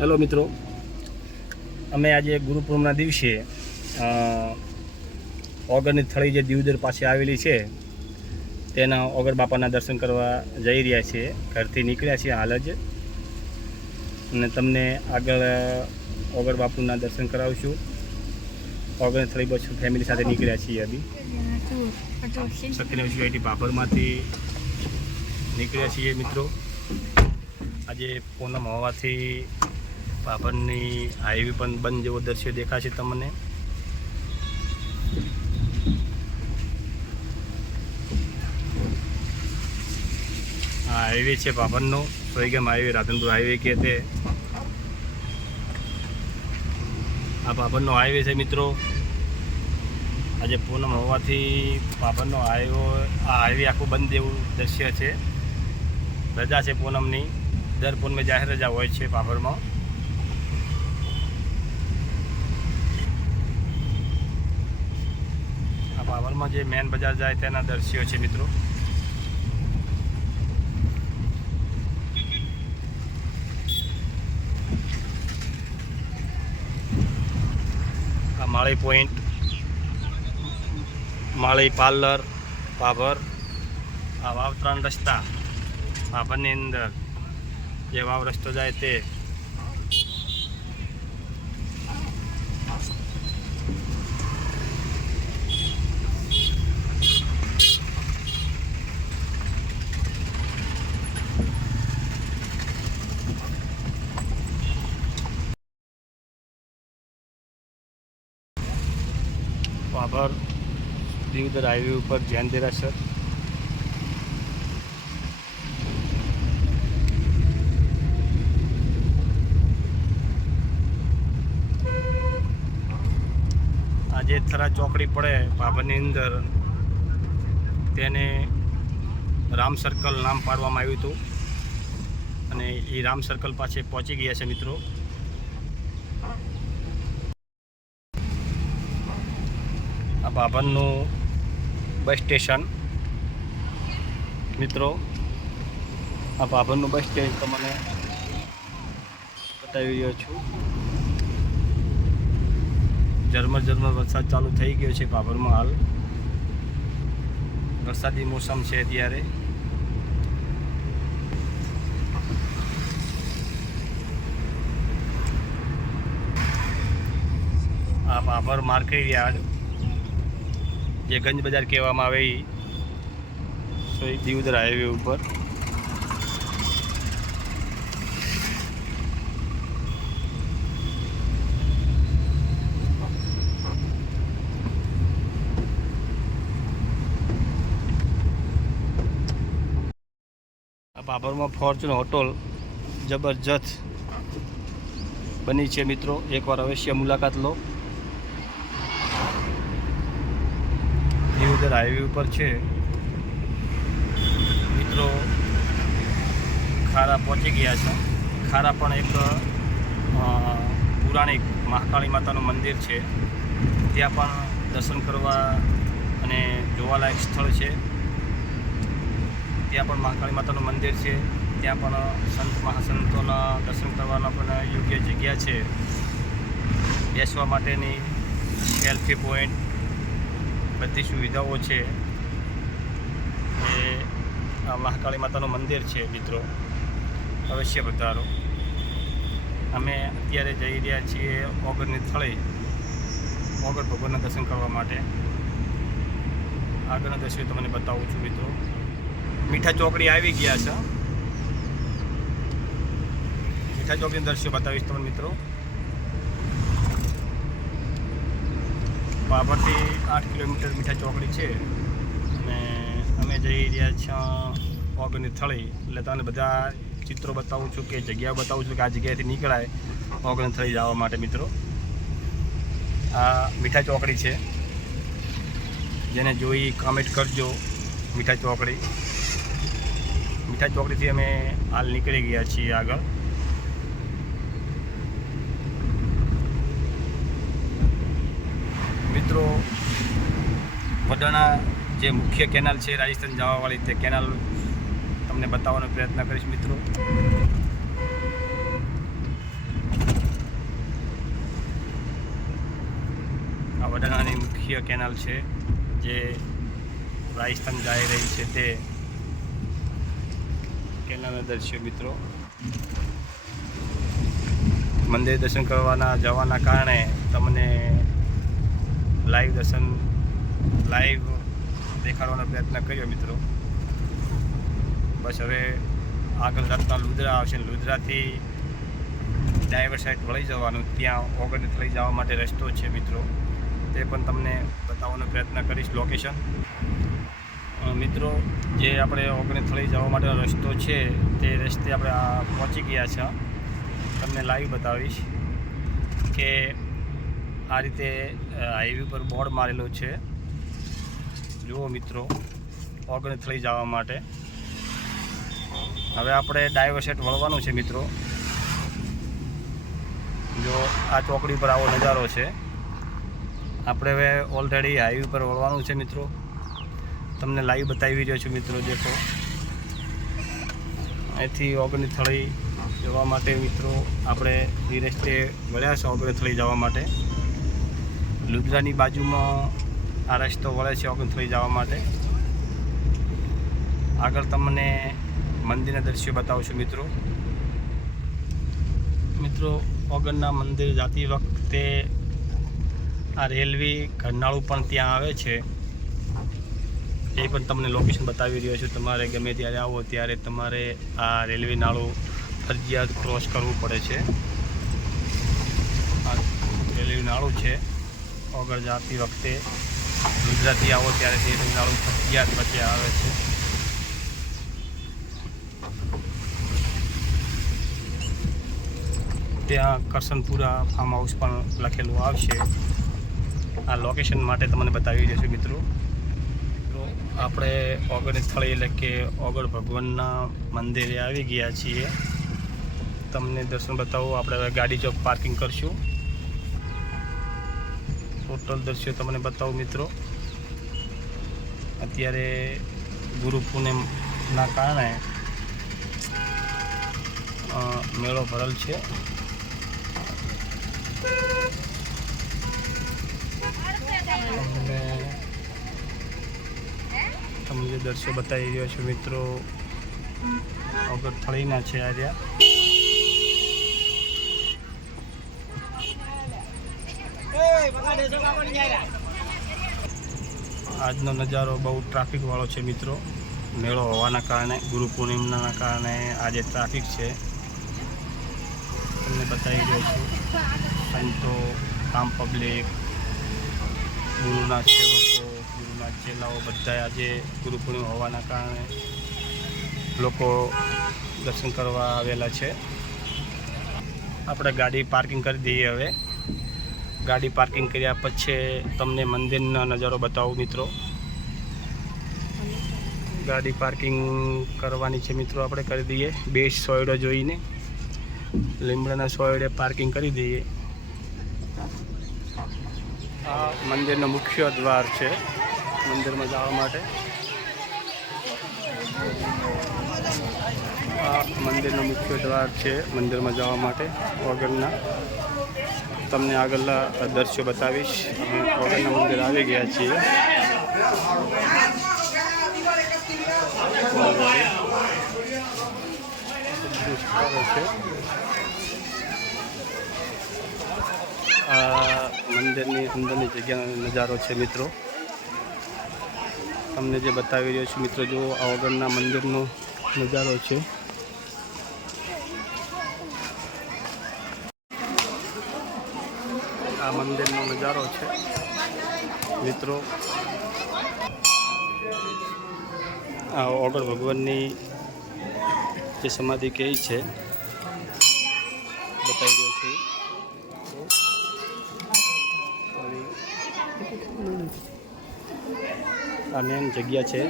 Hello મિત્રો, અમે આજે ગુરુ પૂર્ણિમાના દિવસે ઓગરની થળી જે દીવદર પાસે આવેલી છે તેના ઓગર બાપાના દર્શન કરવા જઈ રહ્યા છીએ. ઘરથી નીકળ્યા છીએ હાલ જ, અને તમને આગળ ઓગર બાપુના દર્શન કરાવશું. ઓગરની થળી બસ ફેમિલી સાથે નીકળ્યા છીએ. અભી સત્યની સોસાયટી પાપરમાંથી નીકળ્યા છીએ મિત્રો. આજે પૂનમ હોવાથી પાપરની હાઈવે પણ બંધ જેવો દ્રશ્ય દેખાશે તમને. આ હાઈવે છે પાપરનો, સોઈગામ હાઈવે, રાધનપુર હાઈવે કે તે આ પાપરનો હાઈવે છે મિત્રો. આજે પૂનમ હોવાથી પાપરનો હાઈવે આખું બંધ એવું દ્રશ્ય છે. રજા છે પૂનમની. દર પૂનમે જાહેર રજા હોય છે પાપરમાં. આ પાપરમાં જે મેન બજાર જાય તેના દ્રશ્યો છે મિત્રો. આ માળી પોઈન્ટ, માળી પાર્લર પાપર, આ વાવત્રાણ રસ્તા પાપરની અંદર જે વાવ રસ્તો જાય તે. પાપર દીવદર હાઈવે ઉપર જૈન દેરાસર. આજે થરા ચોકડી પડે પાપરની અંદર, તેને રામ સર્કલ નામ પાડવામાં આવ્યું હતું, અને એ રામ સર્કલ પાસે પહોંચી ગયા છે મિત્રો. આ પાપરનું બસ સ્ટેશન મિત્રો. આ પાપરનું બસ સ્ટેશન તમને બતાવી રહ્યો છું. ઝરમર વરસાદ ચાલુ થઈ ગયો છે પાપરમાં. હાલ વરસાદી મોસમ છે ત્યારે. આ પાપર માર્કેટ યાર્ડ, જે ગંજ બજાર કહેવામાં આવે, દીવદર હાઈવે ઉપર. આ પાપરમાં ફોર્ચ્યુન હોટલ જબરજસ્ત બની છે મિત્રો. એકવાર અવશ્ય મુલાકાત લો. દીવદર હાઈવે ઉપર છે મિત્રો. ખારા પહોંચી ગયા છે. ખારા પણ એક પુરાણિક મહાકાળી માતાનું મંદિર છે. ત્યાં પણ દર્શન કરવા અને જોવાલાયક સ્થળ છે. ત્યાં પણ મહાકાળી માતાનું મંદિર છે. ત્યાં પણ સંત મહાસંતોના દર્શન કરવાના પણ યોગ્ય જગ્યા છે. બેસવા માટેની સેલ્ફી પોઈન્ટ, બધી સુવિધાઓ છે. એ આ મહાકાળી માતાનું મંદિર છે મિત્રો. અવશ્ય પધારો. અમે અત્યારે જઈ રહ્યા છીએ ઓગરની થળી, ઓગર ભગવાનના દર્શન કરવા માટે. આગળના દ્રશ્યો તમને બતાવું છું મિત્રો. મીઠા ચોકડી આવી ગયા છે. મીઠા ચોકડીના દ્રશ્યો બતાવીશ તમને મિત્રો. પાપરથી 8 કિલોમીટર મીઠા ચોકડી છે, અને અમે જઈ રહ્યા છીએ ઓગરની થળી. એટલે તમને બધા ચિત્રો બતાવું છું, કે જગ્યાઓ બતાવું છું, કે આ જગ્યાએથી નીકળાય ઓગરની થળી જવા માટે મિત્રો. આ મીઠા ચોકડી છે. જેને જોઈ કમેન્ટ કરજો. મીઠા ચોકડી, મીઠા ચોકડીથી અમે હાલ નીકળી ગયા છીએ આગળ. મિત્રો, વડાના જે મુખ્ય કેનાલ છે રાજસ્થાન જવાવાળી, તે કેનાલ તમને બતાવવાનો પ્રયત્ન કરીશ મિત્રો. મુખ્ય કેનાલ છે જે રાજસ્થાન જઈ રહી છે તે કેનાલના દૃશ્યો મિત્રો. મંદિર દર્શન જવાના કારણે તમને લાઈવ દેખાડવાનો પ્રયત્ન કર્યો મિત્રો. બસ હવે આગળ જતા લુદ્રા આવશે. લુદ્રાથી ડાયવર સાઈડ વળી જવાનું, ત્યાં ઓગણથળી જવા માટે રસ્તો છે મિત્રો. તે પણ તમને બતાવવાનો પ્રયત્ન કરીશ લોકેશન. મિત્રો જે આપણે ઓગણથળી જવા માટેનો રસ્તો છે તે રસ્તે આપણે પહોંચી ગયા છે. તમને લાઈવ બતાવીશ કે આ રીતે હાઈવે પર બોર્ડ મારેલો છે. જુઓ મિત્રો, ઓગણથળી જવા માટે. હવે આપણે ડાયવર સાઈડ વળવાનું છે મિત્રો. જો આ ચોકડી પર આવો નજારો છે. આપણે હવે ઓલરેડી હાઈવે પર વળવાનું છે મિત્રો. તમને લાઈવ બતાવી રહ્યો છું મિત્રો. દેખો, અહીંથી ઓગણથળી જવા માટે મિત્રો આપણે એ રસ્તે વળ્યા છે. ઓગણથળી જવા માટે લુદ્રાની બાજુમાં આ રસ્તો વળે છે ઓગણથળી જવા માટે. આગળ તમને મંદિરના દ્રશ્યો બતાવું છું મિત્રો. ઓગણના મંદિર જતી વખતે આ રેલવે ઘરનાળું પણ ત્યાં આવે છે. એ પણ તમને લોકેશન બતાવી રહ્યો છું. તમારે ગમે ત્યારે આવો ત્યારે તમારે આ રેલવે નાળું ફરજિયાત ક્રોસ કરવું પડે છે. આ રેલવે નાળું છે. ઓગળ જતી વખતે ગુજરાતી આવો ત્યારે રેલવે નાળું ફરજિયાત વચ્ચે આવે છે. ત્યાં કરશનપુરા ફાર્મ હાઉસ પણ લખેલું આવશે. આ લોકેશન માટે તમને બતાવી રહ્યો છું મિત્રો. તો આપણે ઓગણથળી એટલે કે ઓગળ ભગવાનના મંદિરે આવી ગયા છીએ. તમને દર્શન બતાવું. આપણે હવે ગાડી ચોક પાર્કિંગ કરશું. ટોટલ દ્રશ્યો તમને બતાવું મિત્રો. અત્યારે ગુરુ પૂનમના કારણે મેળો ભરેલ છે. તમને જે દ્રશ્યો બતાવી રહ્યો છું મિત્રો, ઓગણથળીના છે. આજનો નજારો બહુ ટ્રાફિક વાળો છે મિત્રો. મેળો હોવાના કારણે, ગુરુ પૂર્ણિમાના કારણે આજે ટ્રાફિક છે. તમને બતાવી રહ્યો છું. સંતો, આમ પબ્લિક, ગુરુના સેવકો, ગુરુના ચેલાઓ બધા આજે ગુરુ પૂર્ણિમા હોવાના કારણે લોકો દર્શન કરવા આવેલા છે. આપણે ગાડી પાર્કિંગ કરી દઈએ. હવે ગાડી પાર્કિંગ કર્યા પછી તમને મંદિરનો નજારો બતાવું મિત્રો. ગાડી પાર્કિંગ કરવાની છે મિત્રો. આપણે કરી દઈએ. બે સોયડો જોઈને લીમડાના સોયડે પાર્કિંગ કરી દઈએ. આ મંદિરનો મુખ્ય દ્વાર છે. મંદિરમાં જવા માટે આ મંદિરનો મુખ્ય દ્વાર છે. મંદિરમાં જવા માટે ઓગણના તમને આગળના દ્રશ્યો બતાવીશ. અમે ઓગણના મંદિર આવી ગયા છીએ. આ મંદિરની અંદરની જગ્યાનો નજારો છે મિત્રો. તમને જે બતાવી રહ્યો છું મિત્રો, જો આ ઓગણના મંદિરનો નજારો છે. આ મંદિરનો નજારો છે મિત્રો. આ ઓગળ ભગવાનની જે સમાધિ કહી છે બતાવી રહ્યો છું. આ મેન જગ્યા છે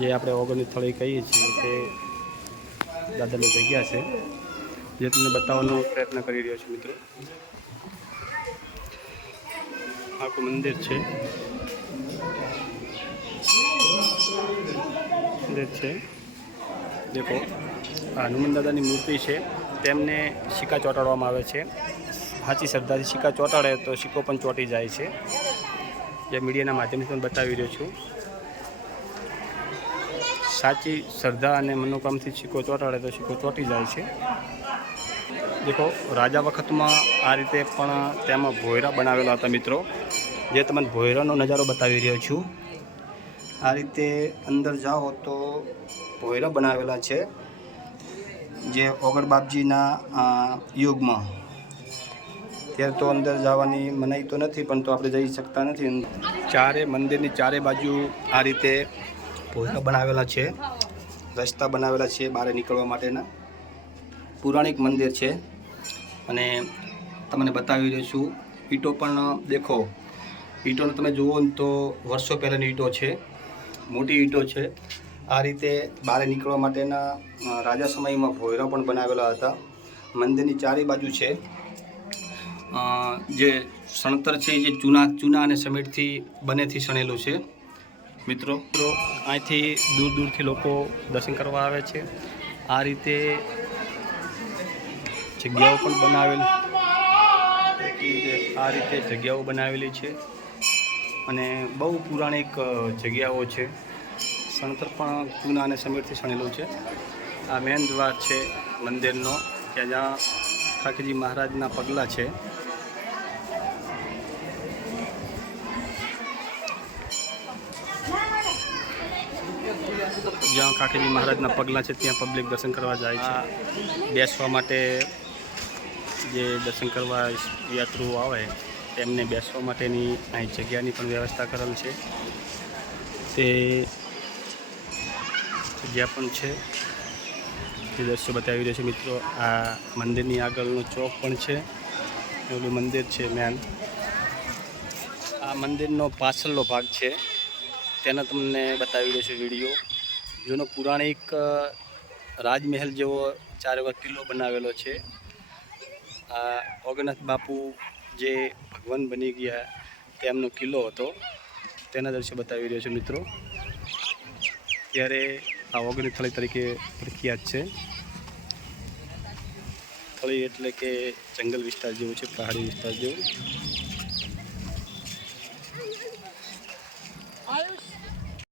જે આપણે ઓગણથળી કહીએ છીએ તે દાદાની જગ્યા છે, જે તમને બતાવવાનો પ્રયત્ન કરી રહ્યો છું મિત્રો. આખું મંદિર છે. દેખો, આ હનુમાન દાદાની મૂર્તિ છે. તેમને સિક્કા ચોંટાડવામાં આવે છે. સાચી શ્રદ્ધાથી સિક્કા ચોંટાડે તો સિક્કો પણ ચોંટી જાય છે. જે મીડિયાના માધ્યમથી પણ બતાવી રહ્યો છું. સાચી શ્રદ્ધા અને મનોકામથી સિક્કો ચોંટાડે તો સિક્કો ચોંટી જાય છે. દેખો, રાજા વખતમાં આ રીતે પણ તેમાં ભોયરા બનાવેલા હતા મિત્રો. જે તમને ભોયરાનો નજારો બતાવી રહ્યો છું. આ રીતે અંદર જાઓ તો ભોયરા બનાવેલા છે, જે ઓગળ બાપજીના યુગમાં. ત્યારે તો અંદર જવાની મનાઈ તો નથી, પણ તો આપણે જઈ શકતા નથી. મંદિરની ચારે બાજુ આ રીતે ભોયરા બનાવેલા છે, રસ્તા બનાવેલા છે બહાર નીકળવા માટેના. પૌરાણિક મંદિર છે અને તમને બતાવી રહ્યો છું. ઈંટો પણ દેખો, ઈંટોને તમે જુઓ ને તો વર્ષો પહેલાંની ઈંટો છે, મોટી ઈંટો છે. આ રીતે બહાર નીકળવા માટેના રાજા સમયમાં ભોયરા પણ બનાવેલા હતા. મંદિરની ચારે બાજુ છે જે સણતર છે, જે ચૂના અને સિમેન્ટથી બનેથી સણેલું છે મિત્રો. અહીંથી દૂર દૂરથી લોકો દર્શન કરવા આવે છે. આ રીતે જગ્યાઓ પણ બનાવેલી છે અને બહુ પૌરાણિક જગ્યાઓ છે. સણતર પણ ચૂના અને સિમેન્ટથી સણેલું છે. આ મેન દ્વાર છે મંદિરનો, કે જ્યાં ઠાકોરજી મહારાજના પગલાં છે. જ્યાં કાકીજી મહારાજના પગલાં છે ત્યાં પબ્લિક દર્શન કરવા જાય છે. બેસવા માટે જે દર્શન કરવા યાત્રુઓ આવે તેમને બેસવા માટેની અહીં જગ્યાની પણ વ્યવસ્થા કરેલ છે. તે જગ્યા પણ છે, તે દ્રશ્યો બતાવી રહ્યો છે મિત્રો. આ મંદિરની આગળનો ચોક પણ છે, એવું મંદિર છે મેન. આ મંદિરનો પાછળનો ભાગ છે, તેનો તમને બતાવી રહ્યો છું વિડીયો. જૂનો પૌરાણિક રાજમહેલ જેવો ચારે બાજુ કિલ્લો બનાવેલો છે. આ ઓગણનાથ બાપુ જે ભગવાન બની ગયા તેમનો કિલ્લો હતો, તેના દ્રશ્યો બતાવી રહ્યો છે મિત્રો. ત્યારે આ ઓગણી થળી તરીકે પ્રખ્યાત છે. થળી એટલે કે જંગલ વિસ્તાર જેવું છે, પહાડી વિસ્તાર જેવું.